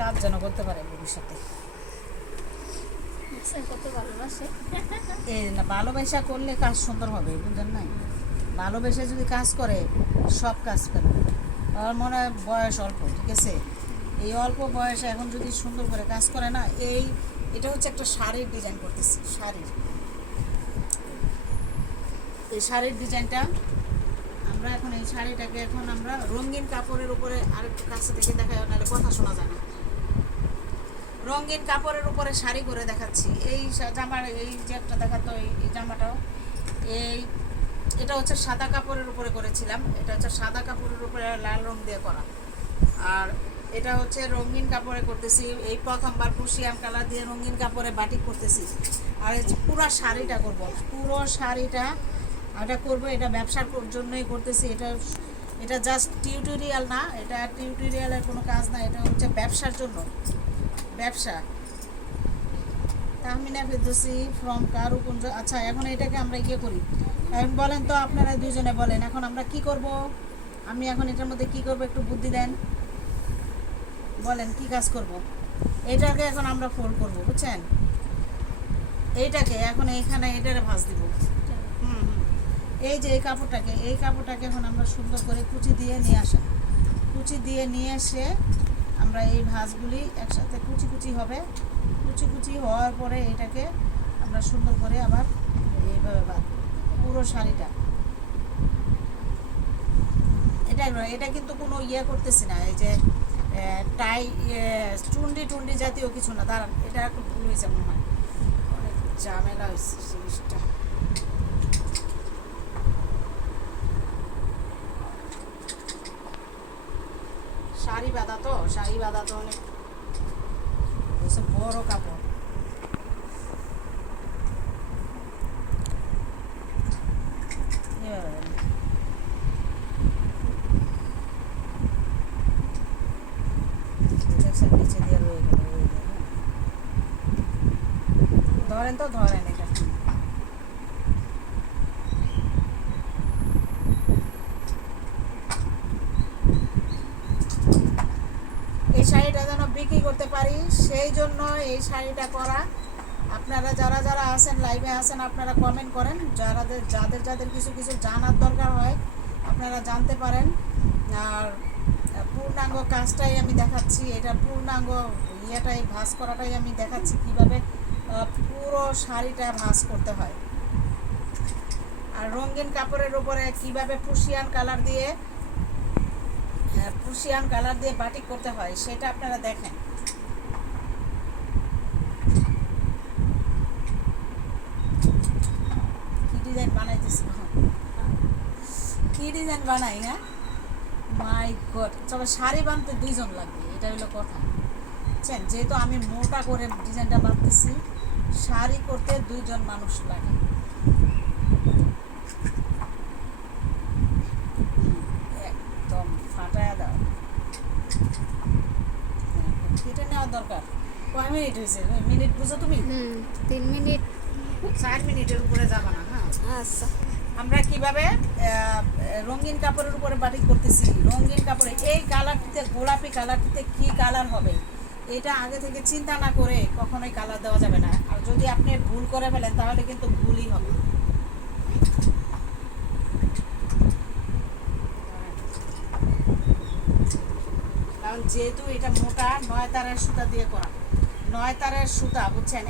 কাজ যেন করতে পারে ভবিষ্যতে। দেখছেন এই না ভালোবাসা করলে কাজ সুন্দর হবে বুঝলেন নাই? ভালোবেসে যদি কাজ করে সব কাজ করবে আমার মনে হয় বয়স অল্প ঠিক আছে? এই অল্প বয়সে এখন যদি সুন্দর করে কাজ করে না এই এটা হচ্ছে একটা শাড়ির ডিজাইন করতেছি শাড়ির। এই শাড়ির ডিজাইনটা আমরা এখন এই শাড়িটাকে এখন আমরা রঙিন কাপড়ের উপরে আরেকটু কাছে থেকে দেখাই নাহলে কথা শোনা যায় রঙিন কাপড়ের উপরে শাড়ি করে দেখাচ্ছি। এই জামার এই যে একটা দেখাতো, এই জামাটাও। এই, এটা হচ্ছে সাদা কাপড়ের উপরে করেছিলাম। এটা হচ্ছে সাদা কাপড়ের উপরে লাল রং দিয়ে করা। আর এটা হচ্ছে রঙিন কাপড়ে করতেছি। এই প্রথমবার পুষিয়াম কালার দিয়ে রঙিন কাপড়ে বাটি করতেছি। আর পুরো শাড়িটা করব। পুরো শাড়িটা এটা করব, এটা ব্যবসার জন্যই করতেছি। এটা এটা জাস্ট টিউটোরিয়াল না। এটা টিউটোরিয়ালের কোনো কাজ না। এটা হচ্ছে ব্যবসার জন্য। ব্যবসা। তাহমিনা ফেরদৌসি ফ্রম কারুকুঞ্জ। আচ্ছা এখন এটাকে আমরা ইয়ে করি। এখন বলেন তো আপনারা দুজনে বলেন, এখন আমরা কি করব? আমি এখন এটার মধ্যে কি করব একটু বুদ্ধি দেন। বলেন, কি কাজ করব? এটাকে এখন আমরা ফোল্ড করব, বুঝছেন? এইটাকে এখন এইখানে এটারে ভাঁজ দিব। হুম হুম। এই যে এই কাপড়টাকে এই কাপড়টাকে এখন আমরা সুন্দর করে কুচি দিয়ে নিয়ে আসা কুচি দিয়ে নিয়ে এসে আমরা এই ভাঁজগুলি একসাথে কুচি কুচি হবে। কুচি কুচি হওয়ার পরে এটাকে আমরা সুন্দর করে আবার এইভাবে বাঁধ পুরো শাড়িটা। এটা এটা কিন্তু কোনো ইয়ে করতেছি না, এই যে টাই টুন্ডি টুন্ডি জাতীয় কিছু না। দাঁড়ান, এটা একটু ভুল হয়েছে মনে হয়। অনেক ঝামেলা হয়েছে জিনিসটা। শাড়ি বাঁধা তো শাড়ি বাঁধা তো অনেক। বড় কাপড়। ধরেন তো ধরেন এটা এই শাড়িটা যেন বিক্রি করতে পারি সেই জন্য এই শাড়িটা করা আপনারা যারা যারা আছেন লাইভে আছেন আপনারা কমেন্ট করেন। যারা যাদের যাদের কিছু কিছু জানার দরকার হয় আপনারা জানতে পারেন। আর পূর্ণাঙ্গ কাজটাই আমি দেখাচ্ছি। এটা পূর্ণাঙ্গ ইয়েটাই ভাঁজ করাটাই আমি দেখাচ্ছি কীভাবে পুরো শাড়িটা ভাঁজ করতে হয়। আর রঙিন কাপড়ের উপরে কীভাবে পুশিয়ান কালার দিয়ে হ্যাঁ, পুশিয়ান কালার দিয়ে বাটিক করতে হয় সেটা আপনারা দেখেন কি ডিজাইন বানাইতেছি কি ডিজাইন বানাই হ্যাঁ মাই গড তবে শাড়ি বানতে দুইজন লাগবে এটা হলো কথা। বুঝছেন যেহেতু আমি মোটা করে ডিজাইনটা বাঁধতেছি শাড়ি করতে দুইজন মানুষ লাগে। একদম ফাটায় দাও। কেটে নেওয়া দরকার। কয় মিনিট হয়েছে? মিনিট বুঝো তুমি? হুম তিন মিনিট। চার মিনিটের উপরে যাবা না হ্যাঁ? আচ্ছা। আমরা কীভাবে রঙিন কাপড়ের উপরে বাটিক করতেছি? রঙিন কাপড়ে এই কালারটিতে গোলাপি কালারটিতে কি কালার হবে? এটা আগে থেকে চিন্তা না করে কখনোই কালার দেওয়া যাবে না। আর যদি আপনি ভুল করে ফেলেন, তাহলে কিন্তু ভুলই হবে। কারণ যেহেতু এটা মোটা, নয় তারের সুতা দিয়ে করা। নয় তারের সুতা, বুঝছেন?